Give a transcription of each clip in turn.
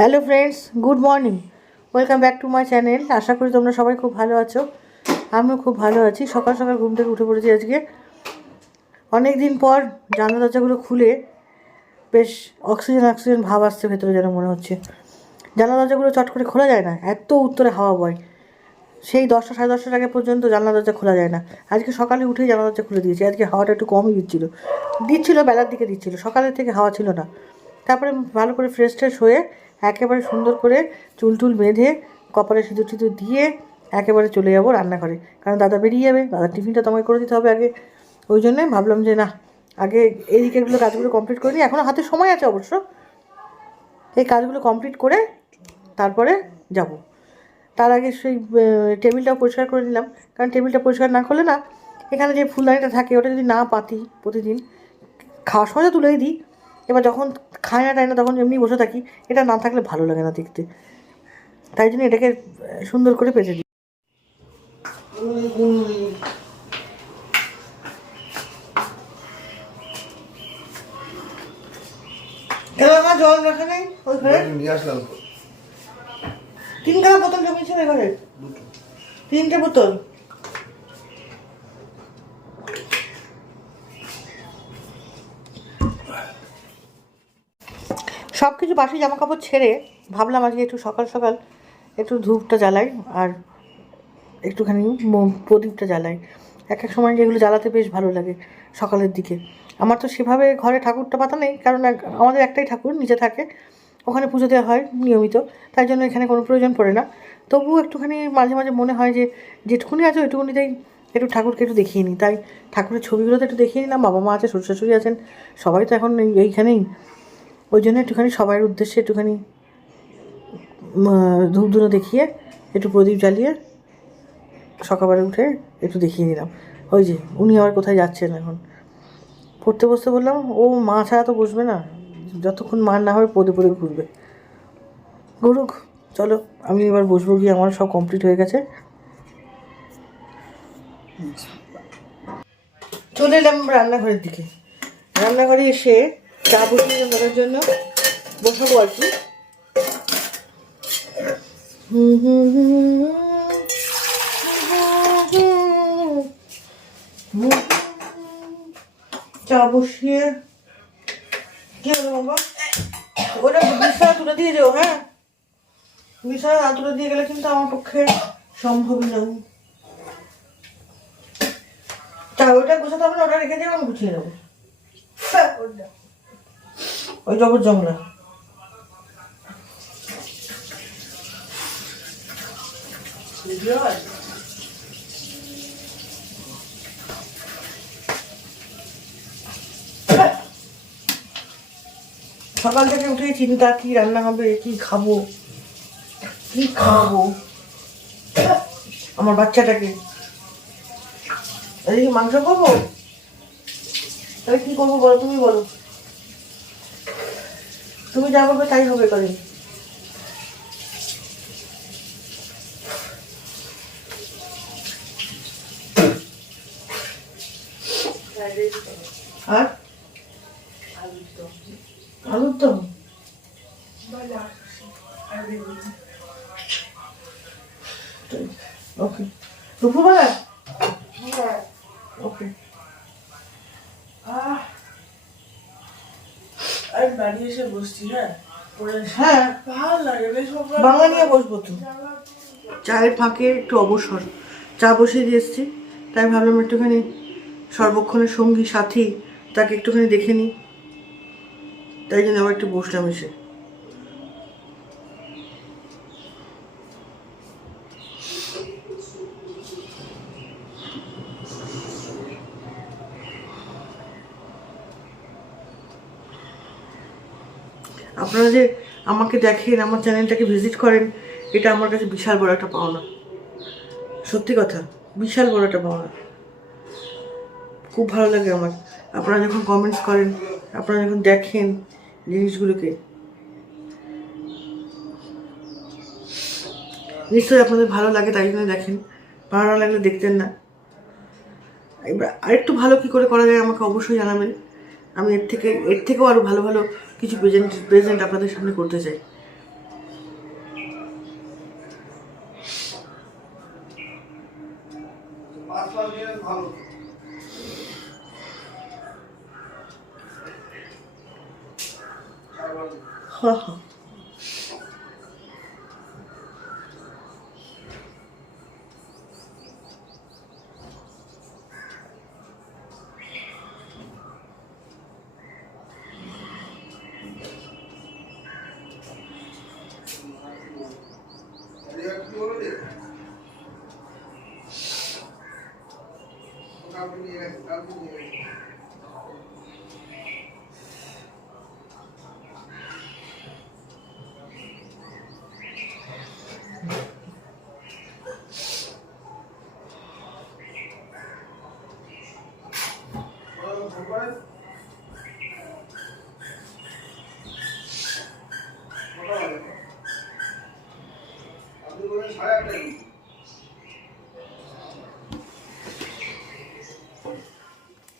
Hello friends, good morning. Welcome back to my channel. আশা করি তোমরা সবাই খুব ভালো আছো। আমিও খুব ভালো আছি। সকাল সকাল ঘুম থেকে উঠে পড়েছি আজকে। অনেক দিন পর জানলা দরজাগুলো খুলে বেশ অক্সিজেন অক্সিজেন ভাব আসছে ভেতরে যেন মনে হচ্ছে। জানলা দরজাগুলো চট করে খোলা যায় না। এত উত্তরে হাওয়া বয়। সেই দশটা সাড়ে দশটার আগে পর্যন্ত জানলা দরজা খোলা যায় না। আজকে সকালে উঠেই জানলা দরজা খুলে দিয়েছি। আজকে হাওয়াটা একটু কমই দিচ্ছিল। দিচ্ছিল, বেলার দিকে দিচ্ছিল। সকালের থেকে হাওয়া ছিল না। তারপরে ভালো করে ফ্রেশ ট্রেশ হয়ে একেবারে সুন্দর করে চুল টুল বেঁধে, কপালে সিঁদুর টিঁদুর দিয়ে একেবারে চলে যাব রান্নাঘরে। কারণ দাদা বেরিয়ে যাবে, দাদার টিফিনটা তোমাকে করে দিতে হবে আগে। ওই জন্যে ভাবলাম যে না, আগে এই দিকেরগুলো কাজগুলো কমপ্লিট করে নিই। এখনও হাতে সময় আছে অবশ্য। এই কাজগুলো কমপ্লিট করে তারপরে যাব। তার আগে সেই টেবিলটাও পরিষ্কার করে নিলাম। কারণ টেবিলটা পরিষ্কার না করলে না, এখানে যে ফুলদানিটা থাকে, ওটা যদি না পাতি প্রতিদিন, খাওয়ার সময় তুলেই দিই। এবার যখন খায় না টায় না তখন এমনি বসে থাকি। এটা না থাকলে ভালো লাগে না দেখতে। তাই জন্য এটাকে সুন্দর করে পেঁচে দিই। এবার আমার জল রাখা নেই ওই ঘরে? নিয়ে বোতল জমেছে না ঘরে? তিনটে বোতল? সব কিছু বাসি জামা কাপড় ছেড়ে ভাবলাম আজকে একটু সকাল সকাল একটু ধূপটা জ্বালাই আর একটুখানি প্রদীপটা জ্বালাই। এক এক সময় যেগুলো জ্বালাতে বেশ ভালো লাগে সকালের দিকে। আমার তো সেভাবে ঘরে ঠাকুরটা পাতা নেই, কারণ আমাদের একটাই ঠাকুর নিচে থাকে, ওখানে পুজো দেওয়া হয় নিয়মিত, তাই জন্য এখানে কোনো প্রয়োজন পড়ে না। তবুও একটুখানি মাঝে মাঝে মনে হয় যে, যেটুকুনি আছে ওইটুকুনিতেই একটু ঠাকুরকে একটু দেখিয়ে নিই। তাই ঠাকুরের ছবিগুলো তো একটু দেখিয়ে নিলাম, বাবা মা আছে শ্বশুর শাশুড়ি আছেন, সবাই তো এখন এই- এইখানেই। ওই জন্য একটুখানি সবার উদ্দেশ্যে একটুখানি ধূপ ধুনো দেখিয়ে একটু প্রদীপ জ্বালিয়ে সকালবেলা উঠে একটু দেখিয়ে নিলাম ওই যে, উনি আবার কোথায় যাচ্ছেন এখন? পড়তে বসতে বললাম, ও মা ছাড়া তো বসবে না। যতক্ষণ মার না হবে পদে পদে ঘুরবে। ঘুরুক চলো, আমি এবার বসবো গিয়ে, আমার সব কমপ্লিট হয়ে গেছে। চলে এলাম রান্নাঘরের দিকে। রান্নাঘরে এসে চা বসিয়ে দেওয়ার জন্য বসাবো আর কি। চা বসিয়ে কি হলো বাবা? ওটা বিছানা তুলে দিয়ে যাও হ্যাঁ? বিছানা না তুলে দিয়ে গেলে কিন্তু আমার পক্ষে সম্ভবই নয়। তা ওটা গোছাতে হবে না, ওটা রেখে দিয়ে আমি গুছিয়ে নেব। ওই জবর জংলা সকাল থেকে উঠেই চিন্তা, কি রান্না হবে, কি খাব? কি খাব? আমার বাচ্চাটাকে। এদিকে মাংস করব? তাহলে কি করব বলো, তুমি বলো। তুমি যা বলবে তাই হবে করে। আর? আলুর দম। ওকে। দুপুরবেলা ওকে। আর বাড়ি এসে বসছি হ্যাঁ? হ্যাঁ। ভালো লাগে বসবো তো। চায়ের ফাঁকে একটু অবসর। চা বসিয়ে দিয়েছি তাই ভাবলাম একটুখানি সর্বক্ষণের সঙ্গী সাথী তাকে একটুখানি দেখে নিই। তাই জন্য আবার একটু বসলাম এসে আপনারা যে আমাকে দেখেন, আমার চ্যানেলটাকে ভিজিট করেন, এটা আমার কাছে বিশাল বড় একটা পাওনা। সত্যি কথা, বিশাল বড় একটা পাওনা। খুব ভালো লাগে আমার। আপনারা যখন কমেন্টস করেন, আপনারা যখন দেখেন জিনিসগুলোকে, নিশ্চয়ই আপনাদের ভালো লাগে তাই জন্য দেখেন। ভালো না লাগলে দেখতেন না। এবার আরেকটু ভালো কী করে করা যায় আমাকে অবশ্যই জানাবেন। আমি এর থেকে, এর থেকেও আরও ভালো ভালো কিছু প্রেজেন্ট প্রেজেন্ট আপনাদের সামনে করতে চাই। হ্যাঁ হ্যাঁ।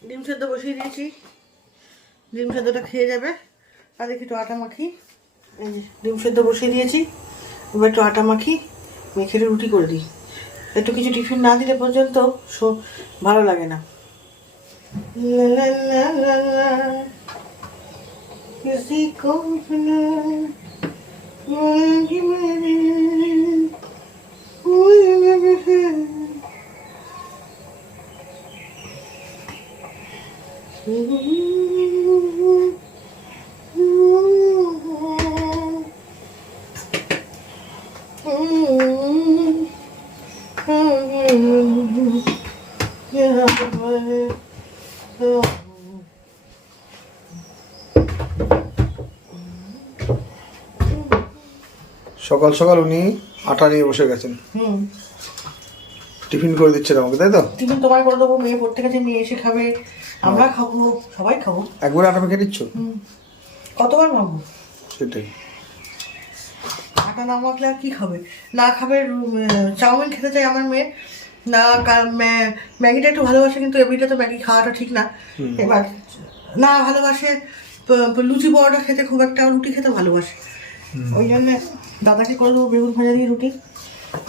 ডিম সেদ্ধ বসিয়ে দিয়েছি। ডিম সেদ্ধটা খেয়ে যাবে। আর একটু আটা মাখি। ডিম সেদ্ধ বসিয়ে দিয়েছি। এবার একটু আটা মাখি, মেখে রুটি করে দিই। একটু কিছু টিফিন না দিলে পর্যন্ত ভালো লাগে না। La la la la la. किसी को अपना for मेरी সকাল সকাল উনি আটা নিয়ে বসে গেছেন। হুম। টিফিন করে দিচ্ছেন আমাকে তাই তো? টিফিন তোমায় করে দেবো মেয়ে পড়তে গেছে মেয়ে এসে খাবে। আমরা খাব সবাই খাব। একবারে আটা মেখে নিচ্ছ? হুম। কতবার মাখবো সেটাই। আটা না মাখলে আর কি খাবে? না খাবে চাউমিন খেতে চাই আমার মেয়ে। না ম্যাগিটা একটু ভালোবাসে কিন্তু এমনিতে তো ম্যাগি খাওয়াটা ঠিক না। এবার না ভালোবাসে লুচি পরোটা খেতে খুব একটা রুটি খেতে ভালোবাসে। ওই জন্য দাদাকে করে দেবো বেগুন ভাজা দিয়ে রুটি।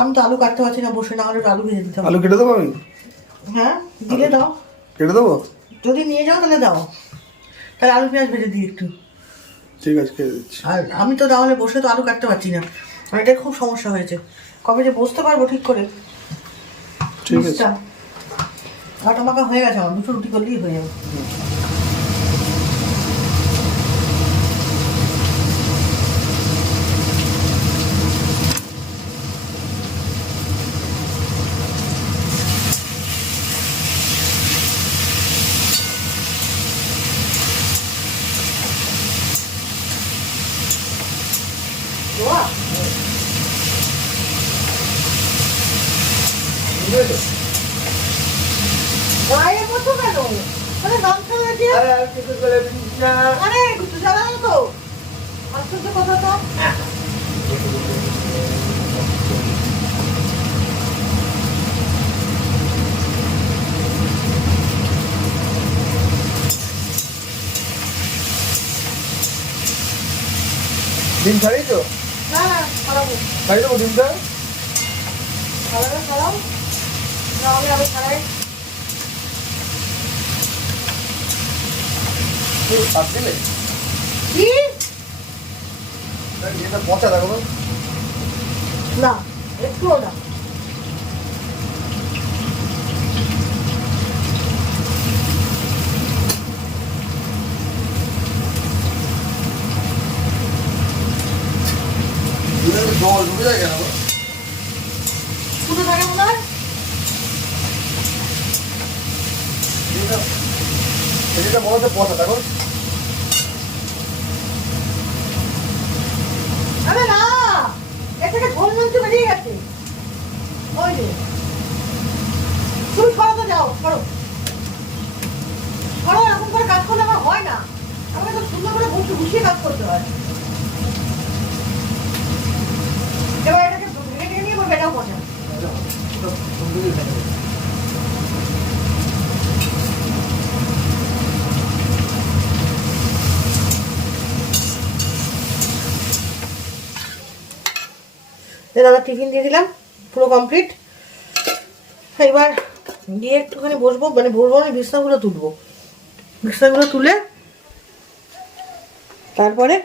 আমি তো আলু কাটতে পারছি না বসে না হলে আলু ভেজে দিতে আলু কেটে দেবো আমি? হ্যাঁ দিলে দাও। কেটে দেবো? যদি নিয়ে যাও তাহলে দাও। তাহলে আলু পেঁয়াজ ভেজে দিই একটু। ঠিক আছে কেটে দিচ্ছি। আর আমি তো তাহলে বসে তো আলু কাটতে পারছি না। আর এটা খুব সমস্যা হয়েছে। কবে যে বসতে পারব ঠিক করে। ঠিক আছে? আটা মাখা হয়ে গেছে আমার দুটো রুটি করলেই হয়ে যাবে বাহ! গায়ে মতো কেন আরে গামছা লাগে আরে একটু জ্বালানো তো আশ্চর্য কথা তো ডিম ছাড়িয়ে তো ছাড়িয়ে দেবো ডিমটা? আর দিলে? এটা পচা দেখো না একটুও না। জল ঢুকে যায় কেন? এটা মনে হচ্ছে পচা দেখো আরে না! এ থেকে ঝোল মঞ্চ বেরিয়ে গেছে। ওই যে। তুমি সরাতে যাও সরো। সরো এরকম করে কাজ করলে আমার হয় না। আমাকে তো সুন্দর করে গুছিয়ে কাজ করতে হয় এবার এটাকে ভেঙে দাদা, টিফিন দিয়ে দিলাম, পুরো কমপ্লিট এবার দিয়ে একটুখানি বসবো মানে বসবো মানে বিছনাগুলো তুলবো। বিছনাগুলো তুলে তারপরে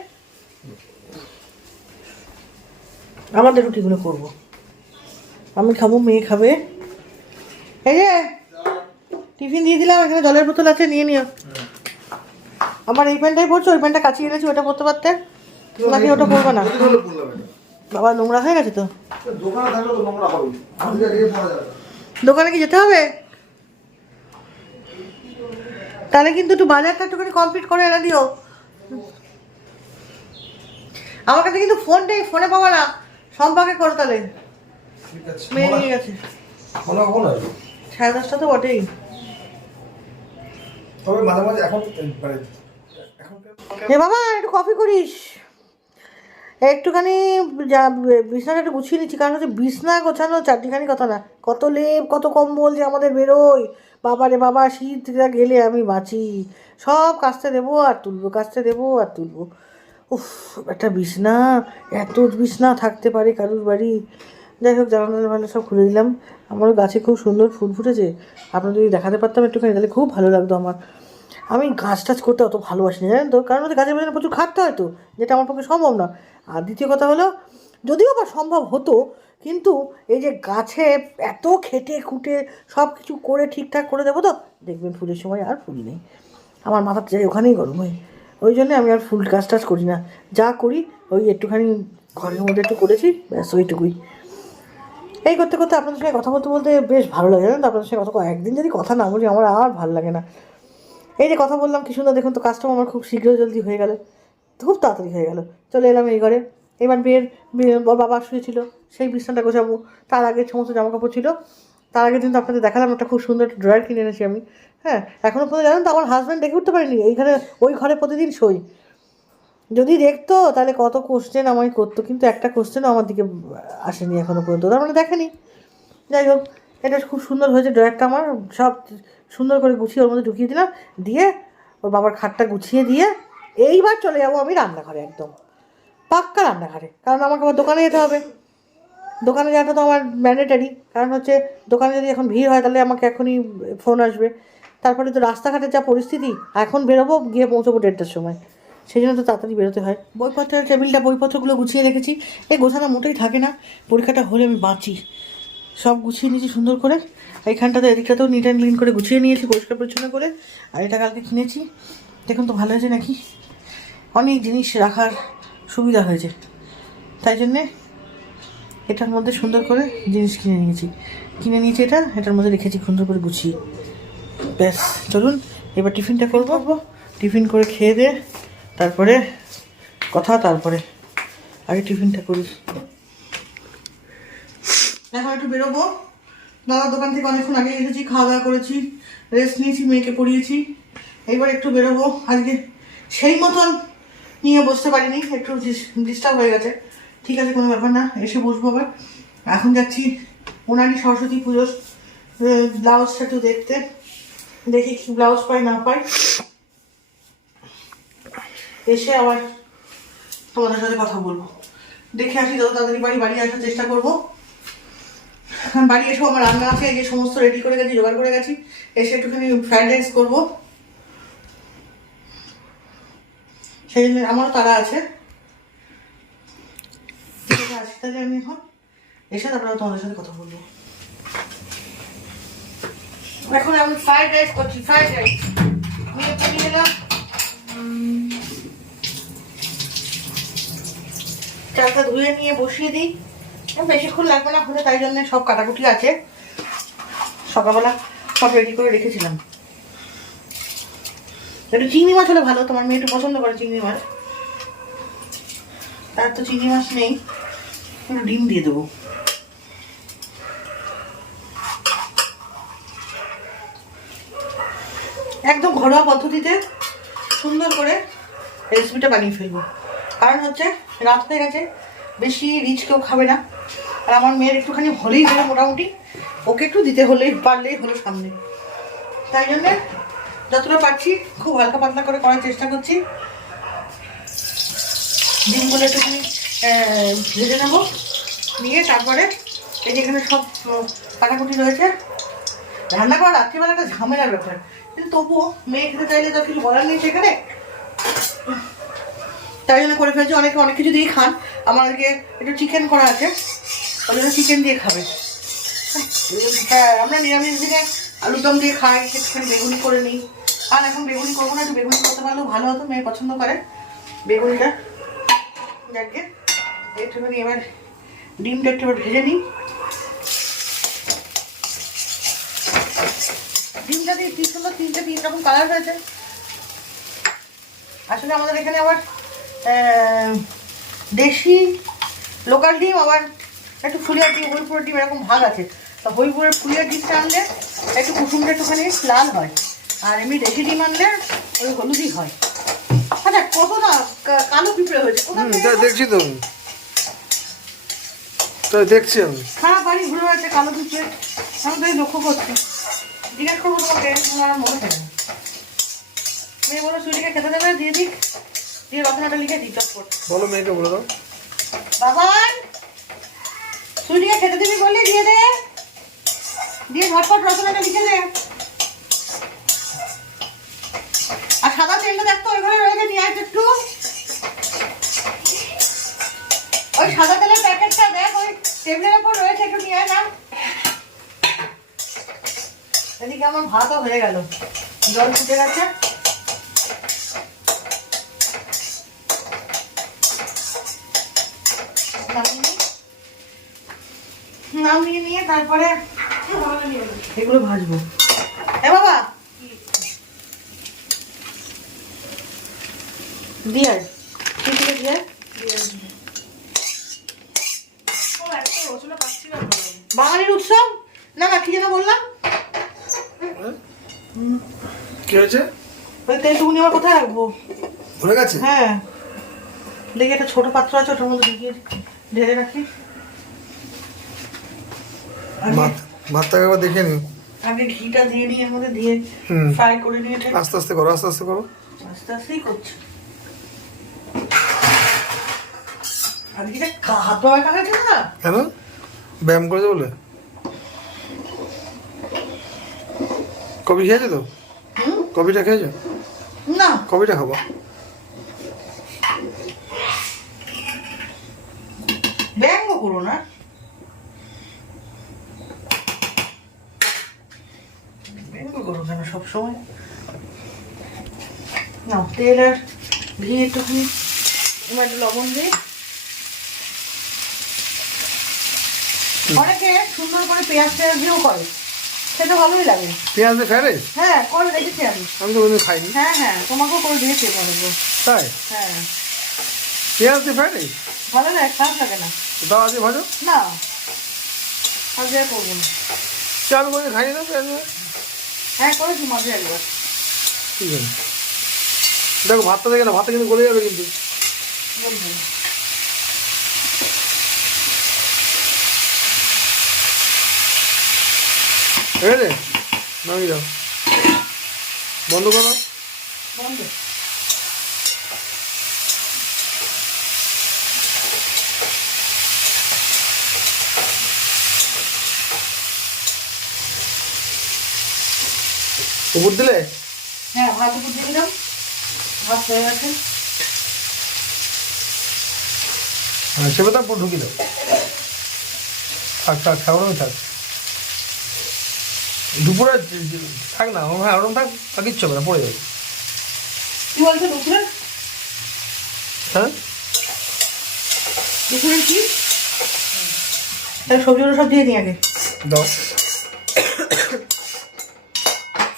আমাদের রুটিগুলো করব। আমি খাব, মেয়ে খাবে। এই যে, টিফিন দিয়ে দিলাম, এখানে জলের বোতল আছে, নিয়ে নিও। আমার এই প্যান্টটাই পড়ছো ওই প্যান্টটা কাচিয়ে এনেছি ওটা পরতে পারতে? নাকি ওটা পরবো না। বাবা, নোংরা হয়ে গেছে তো। দোকানে কি যেতে হবে? তাহলে কিন্তু একটু বাজারটা একটুখানি কমপ্লিট করে এনে দিও। আমার কাছে কিন্তু ফোন নেই ফোনে পাবো না। সম্পর্কে করো তাহলে। মেয়ে গেছে মনে কখন আসবে সাড়ে দশটা তো বটেই। তবে মাঝে মাঝে এখন মানে এখন এ বাবা একটু কফি করিস। একটুখানি যা বিছনাটা একটু গুছিয়ে নিচ্ছি কারণ হচ্ছে বিছনা গোছানো চারটিখানি কথা না। কত লেপ কত কম্বল যে আমাদের বেরোয়। বাবা রে বাবা শীতটা গেলে আমি বাঁচি। সব কাচতে দেবো আর তুলবো কাচতে দেবো আর তুলবো। উফ একটা বিছনা এত বিছনা থাকতে পারে কারুর বাড়ি? যাই হোক জানালার ভালো সব খুলে দিলাম আমারও গাছে খুব সুন্দর ফুল ফুটেছে। আপনার যদি দেখাতে পারতাম একটুখানি, তাহলে খুব ভালো লাগতো আমার। আমি গাছ টাছ করতে অত ভালোবাসি না, জানেন তো? কারণ হচ্ছে গাছের পেছনে প্রচুর খাটতে হয় তো, যেটা আমার পক্ষে সম্ভব না। আর দ্বিতীয় কথা হলো, যদিও বা সম্ভব হতো, কিন্তু এই যে গাছে এত খেটে খুঁটে সব কিছু করে ঠিকঠাক করে দেবো তো, দেখবেন ফুলের সময় আর ফুল নেই। আমার মাথা যাই ওখানেই গরম হয়। ওই জন্য আমি আর ফুল গাছ টাছ করি না। যা করি, ওই একটুখানি ঘরের মধ্যে একটু করেছি, ব্যাস ওইটুকুই। এই করতে করতে আপনাদের সঙ্গে কথা বলতে বলতে বেশ ভালো লাগে, জানেন তো? আপনাদের সঙ্গে কথা একদিন যদি কথা না বলি, আমার আর ভালো লাগে না। এই যে কথা বললাম, কি সুন্দর, দেখুন তো, কাজটাও আমার খুব শীঘ্র জলদি হয়ে গেল। খুব তাড়াতাড়ি হয়ে গেল। চলে এলাম এই ঘরে। এবার বিয়ের বাবা শুয়েছিল সেই বিছানাটা গোছাবো। তার আগে সমস্ত জামা কাপড় ছিল। তার আগে কিন্তু আপনাদের দেখালাম একটা খুব সুন্দর একটা ড্রয়ার কিনে এনেছি আমি। হ্যাঁ এখনও পর্যন্ত, জানেন তো, আমার হাজব্যান্ড দেখে উঠতে পারিনি। এইখানে ওই ঘরে প্রতিদিন শোই। যদি দেখতো, তাহলে কত কোশ্চেন আমায় করতো, কিন্তু একটা কোশ্চেনও আমার দিকে আসেনি এখনও পর্যন্ত। তার মানে দেখেনি। যাই হোক, এটা খুব সুন্দর হয়েছে ড্রয়ারটা আমার। সব সুন্দর করে গুছিয়ে ওর মধ্যে ঢুকিয়ে দিলাম। দিয়ে ওর বাবার খাটটা গুছিয়ে দিয়ে এইবার চলে যাব আমি রান্নাঘরে একদম। পাক্কা রান্নাঘরে। কারণ আমাকে আবার দোকানে যেতে হবে। দোকানে যাওয়াটা তো আমার ম্যান্ডেটারি কারণ হচ্ছে, দোকানে যদি এখন ভিড় হয়, তাহলে আমাকে এখনই ফোন আসবে। তারপরে তো রাস্তাঘাটের যা পরিস্থিতি, এখন বেরোবো, গিয়ে পৌঁছবো দেড়টার সময়। সেই জন্য তো তাড়াতাড়ি বেরোতে হয়। বইপত্রের টেবিলটা, বইপত্রগুলো গুছিয়ে রেখেছি। এই গোছানো মোটেই থাকে না। পরীক্ষাটা হলে আমি বাঁচি। সব গুছিয়ে নিয়েছি সুন্দর করে। এইখানটাতে এদিকটাতেও নিট অ্যান্ড ক্লিন করে গুছিয়ে নিয়েছি, পরিষ্কার পরিচ্ছন্ন করে। আর এটা কালকে কিনেছি। দেখুন তো ভালো হয়েছে নাকি? অনেক জিনিস রাখার সুবিধা হয়েছে। তাই জন্যে এটার মধ্যে সুন্দর করে জিনিস কিনে নিয়েছি। কিনে নিয়েছি এটা, এটার মধ্যে রেখেছি সুন্দর করে গুছিয়ে। ব্যাস, চলুন, এবার টিফিনটা করব। টিফিন করে খেয়ে দে। তারপরে কথা, তারপরে আগে টিফিনটা করি। এখন একটু বেরোবো। দাদার দোকান থেকে অনেকক্ষণ আগে এসেছি খাওয়া দাওয়া করেছি রেস্ট নিয়েছি, মেয়েকে পড়িয়েছি। এইবার একটু বেরোবো। আজকে সেই মতন নিয়ে বসতে পারিনি, একটু ডিস্টার্ব হয়ে গেছে। ঠিক আছে, কোনো ব্যাপার না, এসে বসবো আবার। এখন যাচ্ছি ওনারই সরস্বতী পুজোর ব্লাউজটা একটু দেখতে। দেখি কি ব্লাউজ পাই, না পাই। এসে আবার তোমাদের সাথে কথা বলব। দেখে আসি যত তাড়াতাড়ি বাড়ি বাড়ি আসার চেষ্টা করব। বাড়ি এসেও আমার রান্না আছে, এই যে সমস্ত রেডি করে গেছি, জোগাড় করে গেছি। এসে একটুখানি ফ্রাইড রাইস করব। সেই জন্য আমারও তারা আছে। আসি তাহলে আমি এখন এসে তারপরে তোমাদের সাথে কথা বলব। এখন আমি ফ্রাইড রাইস করছি ফ্রাইড রাইস নিয়ে পরিয়ে চালটা ধুয়ে নিয়ে বসিয়ে দিই। বেশিক্ষণ লাগবে না হলে, তাই জন্য সব কাটাকুটি আছে। সকালবেলা সব রেডি করে রেখেছিলাম। একটু চিংড়ি মাছ হলে ভালো, তোমার মেয়ে একটু পছন্দ করে চিংড়ি মাছ। তার তো চিংড়ি মাছ নেই, একটু ডিম দিয়ে দেবো। একদম ঘরোয়া পদ্ধতিতে সুন্দর করে রেসিপিটা বানিয়ে ফেলব। কারণ হচ্ছে রাত হয়ে গেছে, বেশি রিচ কেউ খাবে না। আর আমার মেয়ের একটুখানি হলেই হলো মোটামুটি। ওকে একটু দিতে হলেই, পারলেই হলো সামনে। তাই জন্যে যতটা পারছি, খুব হালকা পাতলা করে করার চেষ্টা করছি। ডিমগুলো একটুখানি ভেজে নেব। নিয়ে তারপরে এই যেখানে সব কাটাকুটি রয়েছে। রান্না করা রাত্রিবেলা একটা ঝামেলার ব্যাপার। কিন্তু তবুও মেয়ে খেতে চাইলে তো কিছু বলার নেই সেখানে। তাই জন্য করে ফেলছি। অনেকে অনেক কিছু দিয়ে খান আমার আমাদেরকে একটু চিকেন করা আছে। ওই জন্য চিকেন দিয়ে খাবে। হ্যাঁ আমরা নিরামিষ দিনে আলুদম দিয়ে খাই, একটুখানি বেগুনি করে নিই। আর এখন বেগুনি করব না, একটু বেগুনি করতে পারলেও ভালো হতো, মেয়ে পছন্দ করে। বেগুনিটা যাকে একটুখানি এবার ডিমটা একটু ভেজে নিই। ডিমটা দিয়ে কি সুন্দর তিনটে তিন রকম কালার হয়েছে। আসলে আমাদের এখানে আবার দেশি লোকাল ডিম আবার একটু ফুলিয়ার ডিম হরিপুরের ডিম এরকম ভাগ আছে। তা হরিপুরের ফুলিয়ার ডিমটা আনলে একটু কুসুমটা একটুখানি লাল হয় আর এমনি দেশি ডিম আনলে ওই হলুদই হয়। আচ্ছা কত না কালো পিঁপড়ে হয়েছে? দেখছি তো। দেখছি আমি। সারা বাড়ি ঘুরে বেড়াচ্ছে কালো পিঁপড়ে। আমি তাই লক্ষ্য করছি। জিজ্ঞেস করব তোমাকে আর মনে থাকে মেয়ে বলো সুইটিকে খেতে দেবে? দিয়ে দিক। দিয়ে রচনাটা লিখে দিই চট বলো মেয়েকে বলে দাও। বাবান সুইটিকে খেতে দিবি বললি? দিয়ে দে। দিয়ে ঝটপট রচনাটা লিখে দে। আর সাদা তেলটা দেখতো ওই ঘরে রয়েছে নিয়ে আসবে একটু। ওই সাদা তেলের প্যাকেটটা দেখ ওই টেবিলের উপর রয়েছে একটু নিয়ে না এদিকে আমার ভাতও হয়ে গেল। জল ফুটে গেছে। নামিয়ে নিই। নামিয়ে নিয়ে তারপরে এগুলো ভাজবো। এ বাবা! দিয়ে কি দিয়ে দিয়ে বাঙালির উৎসব? না না কি যেন বললাম? কি হয়েছে? ওই তেলটুকুনি আবার কোথায় রাখব? ভুলে গেছে? হ্যাঁ। দেখি একটা ছোট পাত্র আছে ওটার মধ্যে ঢুকিয়ে ঢেলে রাখি। আগে- ভাত ভাতটাকে একবার দেখে নিও। আগে ঘিটা দিয়ে নিয়ে এর মধ্যে দিয়ে ফ্রাই করে নিয়ে আস্তে আস্তে করো আস্তে আস্তে করো। আস্তে আস্তেই করছি। আর এটা হাত পা ব্যথা গেছে না? কেন? ব্যায়াম করেছে বলে? কবি খেয়েছো তো? হুম। কবিটা খেয়েছো? না। কবিটা খাব ব্যঙ্গ করো না। ব্যঙ্গ করো কেন সবসময়। না তেল আর ঘি একটুখানি। এবার লবণ দিই। অনেকে সুন্দর করে পেঁয়াজ টেয়াজ দিয়েও করে। সেটা ভালোই লাগে। পেঁয়াজ হ্যাঁ করে দেখেছি আমি। আমি তো কোনোদিন খাইনি। হ্যাঁ হ্যাঁ তোমাকেও করে দিয়েছি বলব তাই? হ্যাঁ। পেঁয়াজ দিয়ে ভালো লাগে খারাপ লাগে না। দাও আজকে ভাজো? না। আজ আর করব না। কোনোদিন খাইনি না পেঁয়াজ দিয়ে হ্যাঁ করেছি মাঝে একবার। ঠিক আছে দেখো ভাতটা দেখে না ভাতটা কিন্তু গলে যাবে কিন্তু। ঠিক আছে নামিয়ে দাও। বন্ধ করো। বন্ধ। উপর দিলে? হ্যাঁ ভাত উপর দিয়ে দিলাম। ভাত হয়ে গেছে। হ্যাঁ ঢুকিয়ে দাও থাক থাক। দুপুরে থাক না হ্যাঁ ওরকম থাক আর কিচ্ছু হবে না পড়ে যাবে। কি বলছো দুপুরে? হ্যাঁ? দুপুরে কি? সবজিগুলো সব দিয়ে দিই আগে। দাও।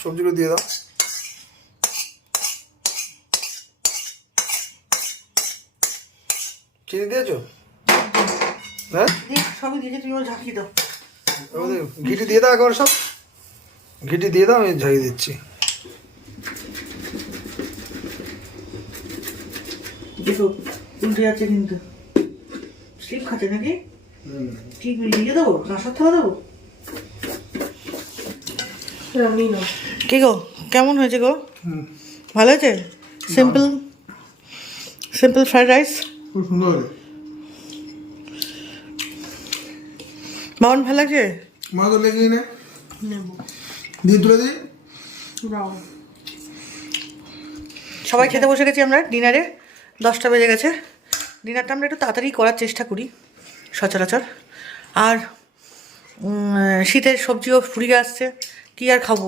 সবজিগুলো দিয়ে দাও। চিনি দিয়েছ? হ্যাঁ? সবই দিয়েছি তুমি ঝাঁকিয়ে দাও। ঘিটি দিয়ে দাও একবার সব। ঘিটি দিয়ে দাও আমি ঝাড়িয়ে দিচ্ছি। দেখো উল্টে যাচ্ছে কিন্তু। স্লিপ খাচ্ছে নাকি? কি দিয়ে দেবো? রসার থালা দেবো? কি গো? কেমন হয়েছে গো? ভালো হয়েছে সিম্পল সিম্পল ফ্রাইড রাইস মামন ভালো লাগছে? মা তো লেগেই না? দিয়ে তুলে দিই সবাই খেতে বসে গেছি আমরা ডিনারে। দশটা বেজে গেছে। ডিনারটা আমরা একটু তাড়াতাড়ি করার চেষ্টা করি সচরাচর। আর শীতের সবজিও ফুরিয়ে আসছে। কী আর খাব?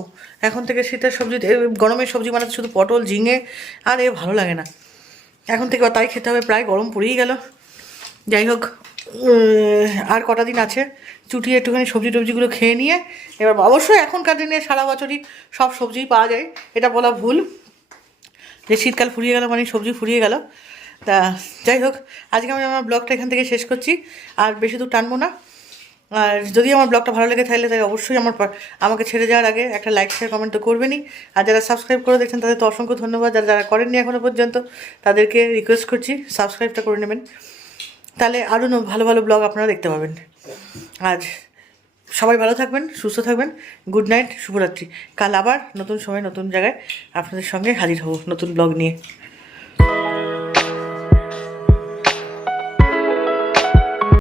এখন থেকে শীতের সবজি গরমের সবজি বানাতে শুধু পটল, ঝিঙে, আর এ ভালো লাগে না। এখন থেকে তাই খেতে হবে, প্রায় গরম পড়েই গেল। যাই হোক আর কটা দিন আছে? চুটিয়ে একটুখানি সবজি টবজিগুলো খেয়ে নিয়ে, এবার অবশ্যই এখনকার দিনে সারা বছরই সব সবজিই পাওয়া যায়, এটা বলা ভুল। যে শীতকাল ফুরিয়ে গেল মানে সবজি ফুরিয়ে গেল। তা, যাই হোক, আজকে আমি আমার ব্লগটা এখান থেকে শেষ করছি, আর বেশি দূর টানবো না। আর যদি আমার ব্লগটা ভালো লেগে থাকলে তাই অবশ্যই আমার আমাকে ছেড়ে যাওয়ার আগে একটা লাইক শেয়ার কমেন্ট তো করবেনই। আর যারা সাবস্ক্রাইব করে দেখছেন, তাদের তো অসংখ্য ধন্যবাদ। আর যারা করেননি এখনও পর্যন্ত, তাদেরকে রিকোয়েস্ট করছি সাবস্ক্রাইবটা করে নেবেন। তাহলে আরও ভালো ভালো ব্লগ আপনারা দেখতে পাবেন। আজ সবাই ভালো থাকবেন, সুস্থ থাকবেন। গুড নাইট, শুভরাত্রি। কাল আবার নতুন সময়, নতুন জায়গায় আপনাদের সঙ্গে হাজির হব নতুন ব্লগ নিয়ে।